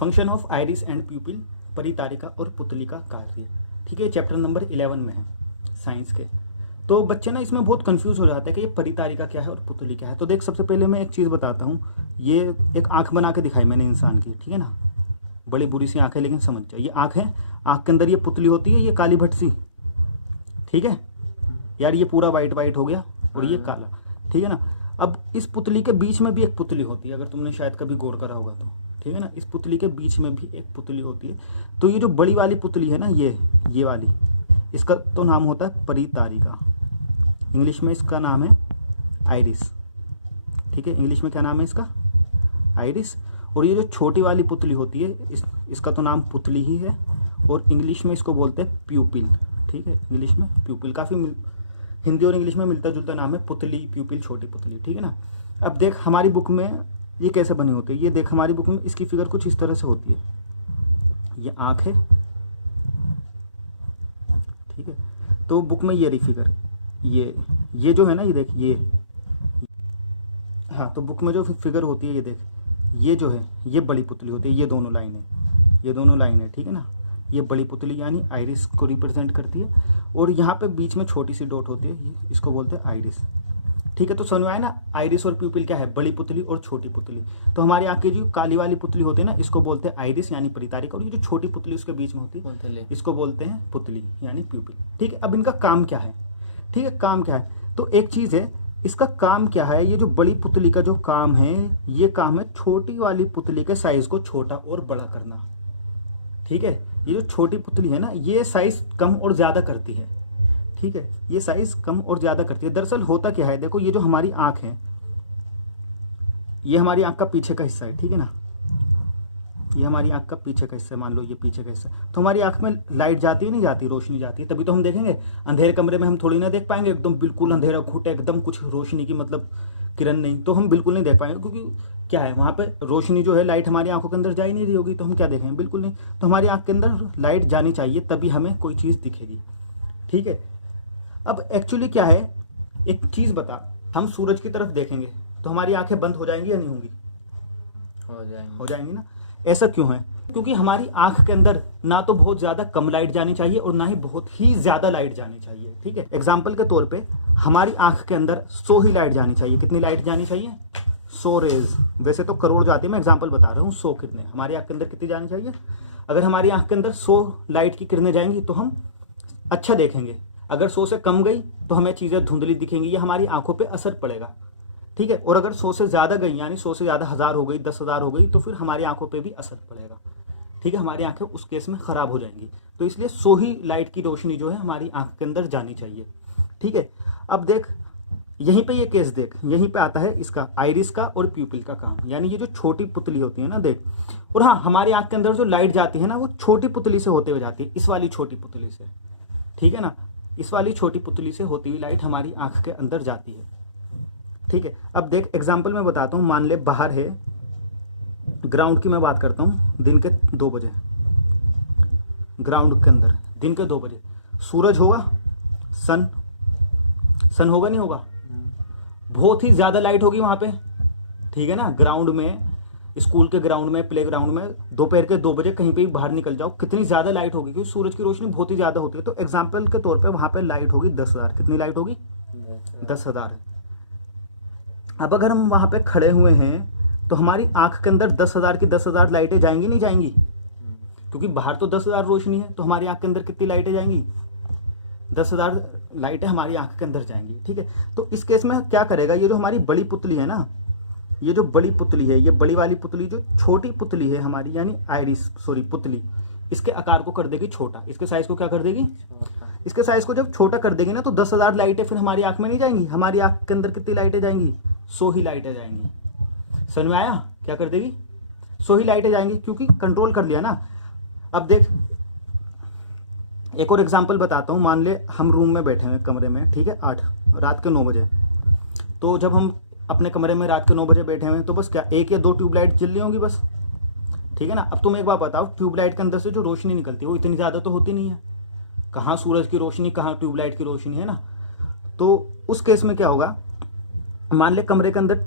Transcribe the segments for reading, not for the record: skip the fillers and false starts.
Function of iris and pupil, परितारिका और पुतली का कार्य। ठीक है, चैप्टर नंबर 11 में है साइंस के। तो बच्चे ना इसमें बहुत कंफ्यूज हो जाते हैं कि ये परितारिका क्या है और पुतली क्या है। तो देख, सबसे पहले मैं एक चीज़ बताता हूँ। ये एक आंख बना के दिखाई मैंने इंसान की, ठीक है ना, बड़ी बुरी सी आंख है, लेकिन समझ जाए, ये आंख है, आंख के अंदर ये पुतली होती है, ये काली भट सी, ठीक है यार, ये पूरा वाइट वाइट हो गया और ये काला, ठीक है ना। अब इस पुतली के बीच में भी एक पुतली होती है, अगर तुमने शायद कभी गौर करा होगा तो, ठीक है ना, इस पुतली के बीच में भी एक पुतली होती है। तो ये जो बड़ी वाली पुतली है ना, ये वाली, इसका तो नाम होता है परितारिका, इंग्लिश में इसका नाम है आइरिस, ठीक है, इंग्लिश में क्या नाम है इसका, आइरिस। और ये जो छोटी वाली पुतली होती है, इसका तो नाम पुतली ही है, और इंग्लिश में इसको बोलते हैं प्यूपिल, ठीक है, इंग्लिश में प्यूपिल, काफ़ी हिंदी और इंग्लिश में मिलता जुलता नाम है, पुतली, प्यूपिल, छोटी पुतली, ठीक है ना। अब देख हमारी बुक में ये कैसे बनी होती है, ये देख हमारी बुक में इसकी फिगर कुछ इस तरह से होती है, ये आँख है, ठीक है, तो बुक में ये रही फिगर, ये जो है ना, ये देख, ये, हाँ, तो बुक में जो फिगर होती है, ये देख, ये जो है ये बड़ी पुतली होती है, ये दोनों लाइन है, ठीक है ना, ये बड़ी पुतली यानी आइरिस को रिप्रेजेंट करती है, और यहाँ पे बीच में छोटी सी डॉट होती है, इसको बोलते हैं आइरिस, ठीक है। तो समझ में आया ना, आइरिस और प्यूपिल क्या है, बड़ी पुतली और छोटी पुतली। तो हमारी आँख की जो काली वाली पुतली होती है ना, इसको बोलते हैं आइरिस यानी परितारिका, और ये जो छोटी पुतली उसके बीच में होती है, इसको बोलते हैं पुतली यानी प्यूपिल, ठीक है। अब इनका काम क्या है, ठीक है, काम क्या है, तो एक चीज़ है, इसका काम क्या है, ये जो बड़ी पुतली का जो काम है, ये काम है छोटी वाली पुतली के साइज को छोटा और बड़ा करना, ठीक है। ये जो छोटी पुतली है ना, ये साइज कम और ज़्यादा करती है, ठीक है, ये साइज कम और ज़्यादा करती है। दरअसल होता क्या है, देखो, ये जो हमारी आँख है, ये हमारी आँख का पीछे का हिस्सा है, ठीक है ना, ये हमारी आँख का पीछे का हिस्सा है, मान लो ये पीछे का हिस्सा। तो हमारी आँख में लाइट जाती है नहीं जाती, रोशनी जाती है, तभी तो हम देखेंगे। अंधेरे कमरे में हम थोड़ी ना देख पाएंगे, एकदम बिल्कुल अंधेरा घुट, एकदम कुछ रोशनी की मतलब किरण नहीं, तो हम बिल्कुल नहीं देख पाएंगे, क्योंकि क्या है, वहाँ पे रोशनी जो है, लाइट हमारी आंखों के अंदर जा ही नहीं रही होगी, तो हम क्या देखेंगे, बिल्कुल नहीं। तो हमारी आँख के अंदर लाइट जानी चाहिए, तभी हमें कोई चीज़ दिखेगी, ठीक है। अब एक्चुअली क्या है, एक चीज़ बता, हम सूरज की तरफ देखेंगे तो हमारी आंखें बंद हो जाएंगी या नहीं होंगी, हो जाएंगी ना। ऐसा क्यों है, क्योंकि हमारी आंख के अंदर ना तो बहुत ज़्यादा कम लाइट जानी चाहिए और ना ही बहुत ही ज़्यादा लाइट जानी चाहिए, ठीक है। एग्जाम्पल के तौर पे हमारी आंख के अंदर 100 ही लाइट जानी चाहिए, कितनी लाइट जानी चाहिए, 100 रेज, वैसे तो करोड़ जाती है, मैं एग्जाम्पल बता रहा हूँ, 100 किरणें हमारी आंख के अंदर कितनी जानी चाहिए। अगर हमारी आंख के अंदर 100 लाइट की किरणें जाएंगी तो हम अच्छा देखेंगे, अगर 100 से कम गई तो हमें चीज़ें धुंधली दिखेंगी, ये हमारी आंखों पे असर पड़ेगा, ठीक है। और अगर 100 से ज़्यादा गई, यानी 100 से ज़्यादा 1000 हो गई, 10,000 हो गई, तो फिर हमारी आंखों पे भी असर पड़ेगा, ठीक है, हमारी आंखें उस केस में ख़राब हो जाएंगी। तो इसलिए 100 ही लाइट की रोशनी जो है हमारी आंख के अंदर जानी चाहिए, ठीक है। अब देख, यहीं पे ये केस देख, यहीं पे आता है इसका आइरिस का और प्यूपिल का काम, यानी ये जो छोटी पुतली होती है ना, देख, और हाँ, हमारी आंख के अंदर जो लाइट जाती है ना, वो छोटी पुतली से होते हुए जाती है, इस वाली छोटी पुतली से, ठीक है ना, इस वाली छोटी पुतली से होती हुई लाइट हमारी आंख के अंदर जाती है, ठीक है। अब देख, एग्जाम्पल मैं बताता हूँ, मान ले बाहर है, ग्राउंड की मैं बात करता हूँ, दिन के 2 बजे, ग्राउंड के अंदर दिन के 2 बजे सूरज होगा, सन होगा नहीं होगा, बहुत ही ज़्यादा लाइट होगी वहाँ पे, ठीक है ना। ग्राउंड में, स्कूल के ग्राउंड में, प्ले ग्राउंड में दोपहर के 2 बजे कहीं पे भी बाहर निकल जाओ, कितनी ज़्यादा लाइट होगी, क्योंकि सूरज की रोशनी बहुत ही ज़्यादा होती है। तो एग्जाम्पल के तौर पे वहाँ पे लाइट होगी 10,000, कितनी लाइट होगी, 10,000। अब अगर हम वहाँ पे खड़े हुए हैं तो हमारी आंख के अंदर 10,000 की 10,000 लाइटें जाएंगी नहीं जाएंगी, क्योंकि बाहर तो 10,000 रोशनी है, तो हमारी आंख के अंदर कितनी लाइटें जाएंगी, 10,000 लाइटें हमारी आंख के अंदर जाएंगी, ठीक है। तो इस केस में क्या करेगा, ये जो हमारी बड़ी पुतली है ना, ये जो बड़ी पुतली है, ये बड़ी वाली पुतली जो छोटी पुतली है हमारी, यानी आइरिस, सॉरी पुतली, इसके आकार को कर देगी छोटा, इसके साइज को क्या कर देगी, इसके साइज को जब छोटा कर देगी ना, तो 10,000 लाइटें फिर हमारी आंख में नहीं जाएंगी, हमारी आंख के अंदर कितनी लाइटें जाएंगी, 100 ही लाइटें जाएंगी। समझ में आया, क्या कर देगी, 100 ही लाइटें जाएंगी, क्योंकि कंट्रोल कर लिया ना। अब देख, एक और एग्जांपल बताता हूँ, मान ले हम रूम में बैठे हैं कमरे में, ठीक है, रात के 9 बजे, तो जब हम अपने कमरे में रात के 9 बजे बैठे हुए हैं, तो बस क्या 1 या 2 ट्यूबलाइट जल रही होंगी बस, ठीक है ना। अब तुम एक बात बताओ, ट्यूबलाइट के अंदर से जो रोशनी निकलती है वो इतनी ज़्यादा तो होती नहीं है, कहाँ सूरज की रोशनी, कहाँ ट्यूबलाइट की रोशनी, है ना। तो उस केस में क्या होगा, मान ले कमरे के अंदर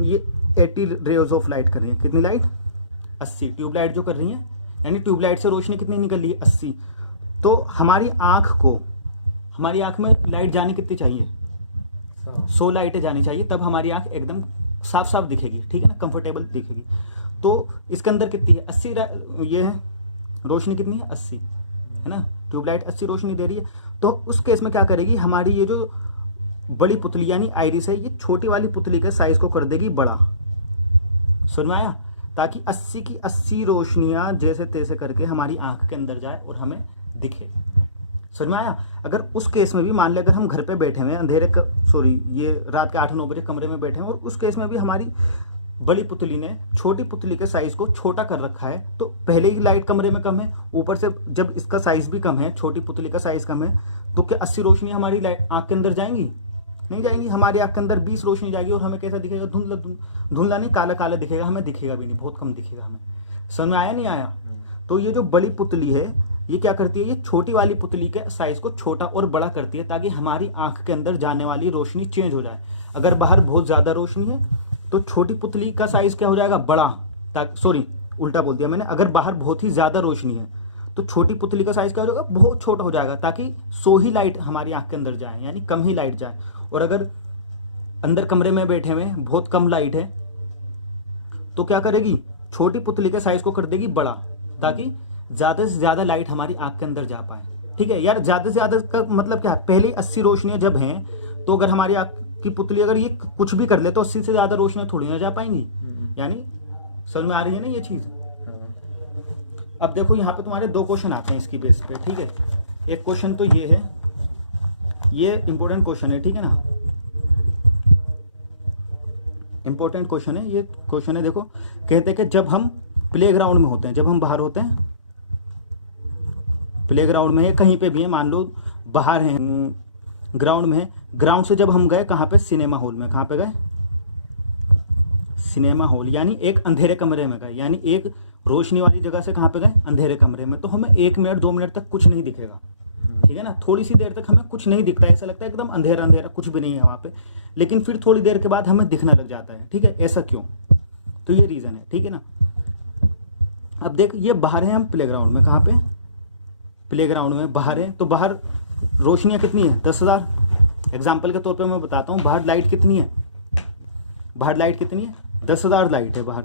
ये 80 रेज ऑफ लाइट कर रही है, कितनी लाइट, 80, ट्यूबलाइट जो कर रही है, यानी ट्यूबलाइट से रोशनी कितनी निकल रही है 80। तो हमारी आँख में लाइट जानी कितनी चाहिए, 100 लाइटें जानी चाहिए, तब हमारी आँख एकदम साफ साफ दिखेगी, ठीक है ना, कंफर्टेबल दिखेगी। तो इसके अंदर कितनी है 80, ये है रोशनी कितनी है 80, है ना, ट्यूबलाइट 80 रोशनी दे रही है। तो उस केस में क्या करेगी, हमारी ये जो बड़ी पुतली यानी आइरिस है, ये छोटी वाली पुतली के साइज को कर देगी बड़ा, समझ में आया, ताकि 80 की 80 रोशनियां जैसे तैसे करके हमारी आंख के अंदर जाए और हमें दिखे, समझ में आया। अगर उस केस में भी मान ले, अगर हम घर पे बैठे हुए हैं ये रात के 8-9 बजे कमरे में बैठे हैं, और उस केस में भी हमारी बड़ी पुतली ने छोटी पुतली के साइज को छोटा कर रखा है, तो पहले ही लाइट कमरे में कम है, ऊपर से जब इसका साइज भी कम है, छोटी पुतली का साइज कम है, तो क्या 80 रोशनी हमारी आंख के अंदर जाएंगी, नहीं जाएंगी। हमारी आंख के अंदर 20 रोशनी जाएगी और हमें कैसा दिखेगा, धुंधला नहीं, काला काला दिखेगा, हमें दिखेगा भी नहीं, बहुत कम दिखेगा हमें। समझ में आया नहीं आया। तो ये जो बड़ी पुतली है ये क्या करती है, ये छोटी वाली पुतली के साइज को छोटा और बड़ा करती है, ताकि हमारी आंख के अंदर जाने वाली रोशनी चेंज हो जाए। अगर बाहर बहुत ज्यादा रोशनी है तो छोटी पुतली का साइज क्या हो जाएगा, बड़ा, ताकि उल्टा बोल दिया मैंने, अगर बाहर बहुत ही ज्यादा रोशनी है तो छोटी पुतली का साइज क्या हो जाएगा, बहुत छोटा हो जाएगा, ताकि 100 ही लाइट हमारी आंख के अंदर जाए, यानी कम ही लाइट जाए। और अगर अंदर कमरे में बैठे हुए बहुत कम लाइट है तो क्या करेगी, छोटी पुतली के साइज को कर देगी बड़ा, ताकि ज्यादा से ज्यादा लाइट हमारी आंख के अंदर जा पाए, ठीक है यार। ज्यादा से ज्यादा का मतलब क्या है, पहले 80 रोशनियां जब हैं, तो अगर हमारी आंख की पुतली अगर ये कुछ भी कर ले तो 80 से ज्यादा रोशनियां थोड़ी ना जा पाएंगी, यानी समझ में आ रही है ना ये चीज। अब देखो यहाँ पे तुम्हारे 2 क्वेश्चन आते हैं इसकी बेस पे, ठीक है। एक क्वेश्चन तो ये है, ये इंपॉर्टेंट क्वेश्चन है, ठीक है ना, इंपॉर्टेंट क्वेश्चन है ये। क्वेश्चन है देखो, कहते हैं कि जब हम प्लेग्राउंड में होते हैं, जब हम बाहर होते हैं, प्लेग्राउंड में है, कहीं पे भी है, मान लो बाहर है, ग्राउंड में है, ग्राउंड से जब हम गए कहाँ पे, सिनेमा हॉल में, कहाँ पे गए, सिनेमा हॉल, यानी एक अंधेरे कमरे में गए, यानी एक रोशनी वाली जगह से कहाँ पे गए, अंधेरे कमरे में। तो हमें 1 मिनट 2 मिनट तक कुछ नहीं दिखेगा, ठीक है ना, थोड़ी सी देर तक हमें कुछ नहीं दिखता है, ऐसा लगता है एकदम अंधेरा अंधेरा, कुछ भी नहीं है वहाँ पे। लेकिन फिर थोड़ी देर के बाद हमें दिखना लग जाता है, ठीक है, ऐसा क्यों, तो ये रीज़न है, ठीक है ना। अब देख, ये बाहर है हम प्लेग्राउंड में, कहाँ पे, प्लेग्राउंड में बाहर है, तो बाहर रोशनियाँ कितनी है, 10,000। एग्जाम्पल के तौर पे मैं बताता हूँ, बाहर लाइट कितनी है, बाहर लाइट कितनी है, 10,000 लाइट है बाहर।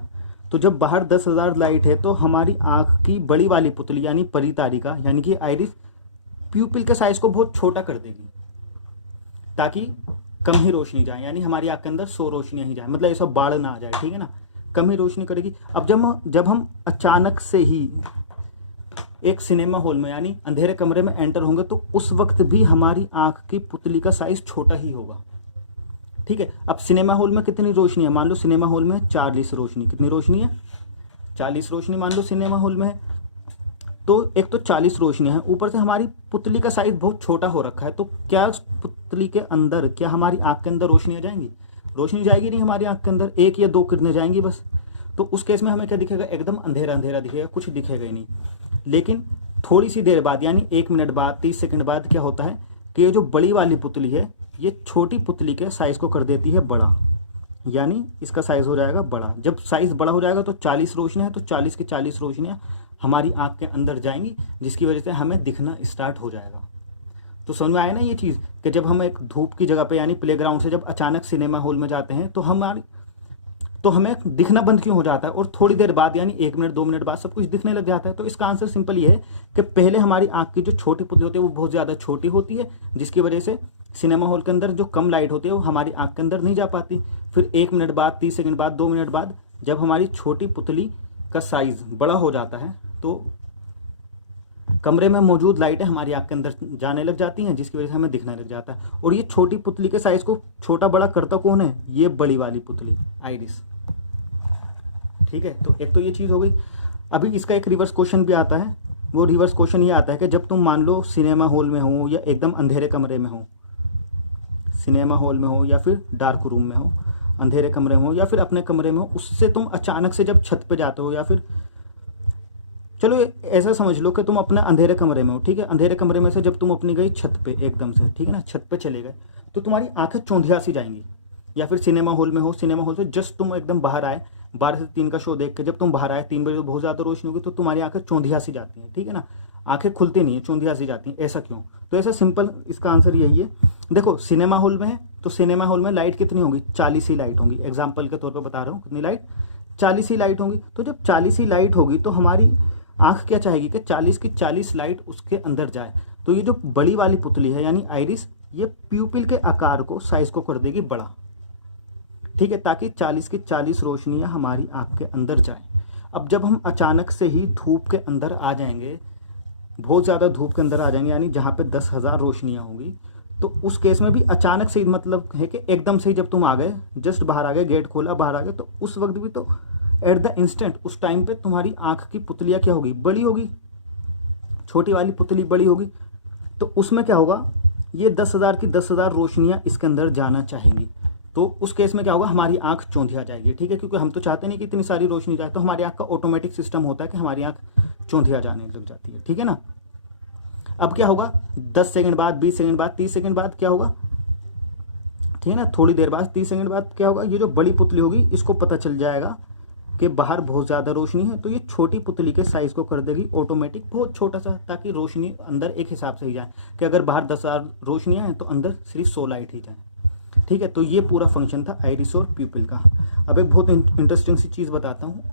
तो जब बाहर 10,000 लाइट है तो हमारी आँख की बड़ी वाली पुतली यानी परितारिका यानी कि आइरिस प्यूपिल के साइज को बहुत छोटा कर देगी, ताकि कम ही रोशनी जाए, यानी हमारी आँख के अंदर 100 रोशनियाँ ही जाए, मतलब ये सब बाढ़ ना आ जाए, ठीक है ना, कम ही रोशनी करेगी। अब जब हम अचानक से ही एक सिनेमा हॉल में यानी अंधेरे कमरे में एंटर होंगे तो उस वक्त भी हमारी आंख की पुतली का साइज छोटा ही होगा, ठीक है। अब सिनेमा हॉल में कितनी रोशनी है, मान लो सिनेमा हॉल में 40 रोशनी, कितनी रोशनी है, 40 रोशनी मान लो सिनेमा हॉल में है। तो एक तो 40 रोशनियां हैं, ऊपर से हमारी पुतली का साइज बहुत छोटा हो रखा है, तो क्या पुतली के अंदर, क्या हमारी आंख के अंदर रोशनी आ जाएंगी, रोशनी जाएगी नहीं हमारी आंख के अंदर, 1 या 2 किरणें जाएंगी बस। तो उस केस में हमें क्या दिखेगा, एकदम अंधेरा अंधेरा दिखेगा, कुछ दिखेगा ही नहीं। लेकिन थोड़ी सी देर बाद यानी 1 मिनट बाद, 30 सेकंड बाद क्या होता है कि ये जो बड़ी वाली पुतली है ये छोटी पुतली के साइज को कर देती है बड़ा, यानी इसका साइज हो जाएगा बड़ा। जब साइज बड़ा हो जाएगा तो 40 रोशनियाँ हैं, तो 40 की 40 रोशनियाँ हमारी आंख के अंदर जाएंगी, जिसकी वजह से हमें दिखना स्टार्ट हो जाएगा। तो समझ में आया ना ये चीज़, कि जब हम एक धूप की जगह पे यानी प्लेग्राउंड से जब अचानक सिनेमा हॉल में जाते हैं तो हमें दिखना बंद क्यों हो जाता है, और थोड़ी देर बाद यानी 1 मिनट 2 मिनट बाद सब कुछ दिखने लग जाता है। तो इसका आंसर सिंपल ये है कि पहले हमारी आंख की जो छोटी पुतली होती है वो बहुत ज़्यादा छोटी होती है, जिसकी वजह से सिनेमा हॉल के अंदर जो कम लाइट होती है वो हमारी आंख के अंदर नहीं जा पाती। फिर 1 मिनट बाद, 30 सेकंड बाद, 2 मिनट बाद जब हमारी छोटी पुतली का साइज बड़ा हो जाता है तो कमरे में मौजूद लाइटें हमारी आंख के अंदर जाने लग जाती हैं, जिसकी वजह से हमें दिखने लग जाता है। और ये छोटी पुतली के साइज को छोटा बड़ा करता कौन है, ये बड़ी वाली पुतली आइरिस, ठीक है। तो एक तो ये चीज़ हो गई। अभी इसका एक रिवर्स क्वेश्चन भी आता है, वो रिवर्स क्वेश्चन ये आता है कि जब तुम मान लो सिनेमा हॉल में हो या एकदम अंधेरे कमरे में हो, सिनेमा हॉल में हो या फिर डार्क रूम में हो, अंधेरे कमरे में हो या फिर अपने कमरे में हो, उससे तुम अचानक से जब छत पे जाते हो, या फिर चलो ऐसा समझ लो कि तुम अपने अंधेरे कमरे में हो, ठीक है। अंधेरे कमरे में से जब तुम अपनी गई छत पे एकदम से, ठीक है ना, छत पे चले गए तो तुम्हारी आंखें चौंधिया सी जाएंगी। या फिर सिनेमा हॉल में हो, सिनेमा हॉल से जस्ट तुम एकदम बाहर आए, 12 से 3 का शो देख के जब तुम बाहर आए 3 बजे तो बहुत ज़्यादा रोशनी होगी तो तुम्हारी आंखें चौंधिया सी जाती हैं, ठीक है ना, आंखें खुलती नहीं है, चौंधिया सी जाती हैं। ऐसा क्यों? तो ऐसा सिंपल इसका आंसर यही है। देखो सिनेमा हॉल में है तो सिनेमा हॉल में लाइट कितनी होगी? 40 ही लाइट होंगी। एग्जाम्पल के तौर पर बता रहा हूँ, कितनी लाइट? 40 ही लाइट होंगी। तो जब 40 ही लाइट होगी तो हमारी आंख क्या चाहेगी कि 40 की 40 लाइट उसके अंदर जाए। तो ये जो बड़ी वाली पुतली है यानी आइरिस, ये प्यूपिल के आकार को, साइज को कर देगी बड़ा, ठीक है, ताकि 40 की 40 रोशनियां हमारी आंख के अंदर जाएं। अब जब हम अचानक से ही धूप के अंदर आ जाएंगे, बहुत ज़्यादा धूप के अंदर आ जाएंगे, यानी जहाँ पे 10,000 रोशनियाँ होंगी, तो उस केस में भी अचानक से ही मतलब है कि एकदम से ही जब तुम आ गए, जस्ट बाहर आ गए, गेट खोला बाहर आ गए, तो उस वक्त भी तो एट द इंस्टेंट, उस टाइम पे तुम्हारी आंख की पुतलियाँ क्या होगी? बड़ी होगी। छोटी वाली पुतली बड़ी होगी। तो उसमें क्या होगा? ये 10,000 की 10,000 रोशनियाँ इसके अंदर जाना चाहेंगी। तो उस केस में क्या होगा? हमारी आंख चौंधिया जाएगी, ठीक है, क्योंकि हम तो चाहते नहीं कि इतनी सारी रोशनी जाए, तो हमारी आंख का ऑटोमेटिक सिस्टम होता है कि हमारी आंख चौंधिया जाने लग जाती है, ठीक है ना। अब क्या होगा? 10 सेकंड बाद, 20 सेकंड बाद, 30 सेकंड बाद क्या होगा? ठीक है ना, थोड़ी देर बाद, 30 सेकंड बाद क्या होगा? ये जो बड़ी पुतली होगी इसको पता चल जाएगा कि बाहर बहुत ज़्यादा रोशनी है, तो ये छोटी पुतली के साइज़ को कर देगी ऑटोमेटिक बहुत छोटा सा, ताकि रोशनी अंदर एक हिसाब से ही जाए, कि अगर बाहर 10,000 रोशनियाँ हैं तो अंदर सिर्फ 100 लाइट ही जाए, ठीक है। तो ये पूरा फंक्शन था आइरिस और प्यूपिल का। अब एक बहुत इंटरेस्टिंग सी चीज़ बताता हूँ,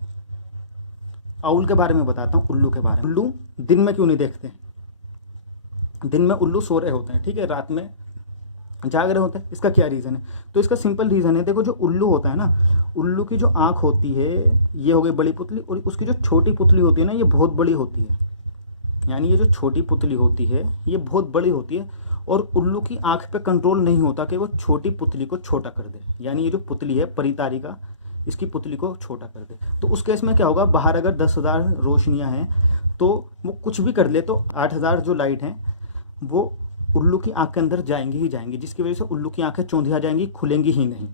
आउल के बारे में बताता हूँ, उल्लू के बारे में। उल्लू दिन में क्यों नहीं देखते? दिन में उल्लू सो रहे होते हैं, ठीक है, रात में जाग रहे होते हैं। इसका क्या रीज़न है? तो इसका सिंपल रीज़न है, देखो जो उल्लू होता है ना, उल्लू की जो आँख होती है ये हो गई बड़ी पुतली, और उसकी जो छोटी पुतली होती है ना ये बहुत बड़ी होती है, यानी ये जो छोटी पुतली होती है ये बहुत बड़ी होती है, और उल्लू की आँख पे कंट्रोल नहीं होता कि वो छोटी पुतली को छोटा कर दे, यानी ये जो पुतली है परितारिका, इसकी पुतली को छोटा कर दे। तो उस केस में क्या होगा? बाहर अगर 10,000 रोशनियाँ हैं तो वो कुछ भी कर ले तो 8,000 जो लाइट हैं वो उल्लू की आंख के अंदर जाएंगी ही जाएंगी, जिसकी वजह से उल्लू की आंखें चौंधिया जाएंगी, खुलेंगी ही नहीं।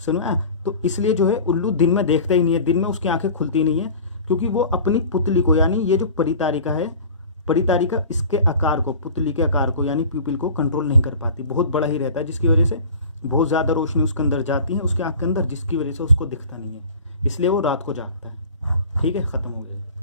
सुनो ना, तो इसलिए जो है उल्लू दिन में देखता ही नहीं है, दिन में उसकी आंखें खुलती नहीं है, क्योंकि वो अपनी पुतली को, यानी ये जो परितारिका है, परितारिका इसके आकार को, पुतली के आकार को यानी प्यूपिल को कंट्रोल नहीं कर पाती, बहुत बड़ा ही रहता है, जिसकी वजह से बहुत ज़्यादा रोशनी उसके अंदर जाती है, उसके आँख के अंदर, जिसकी वजह से उसको दिखता नहीं है, इसलिए वो रात को जागता है। ठीक है, ख़त्म हो गया।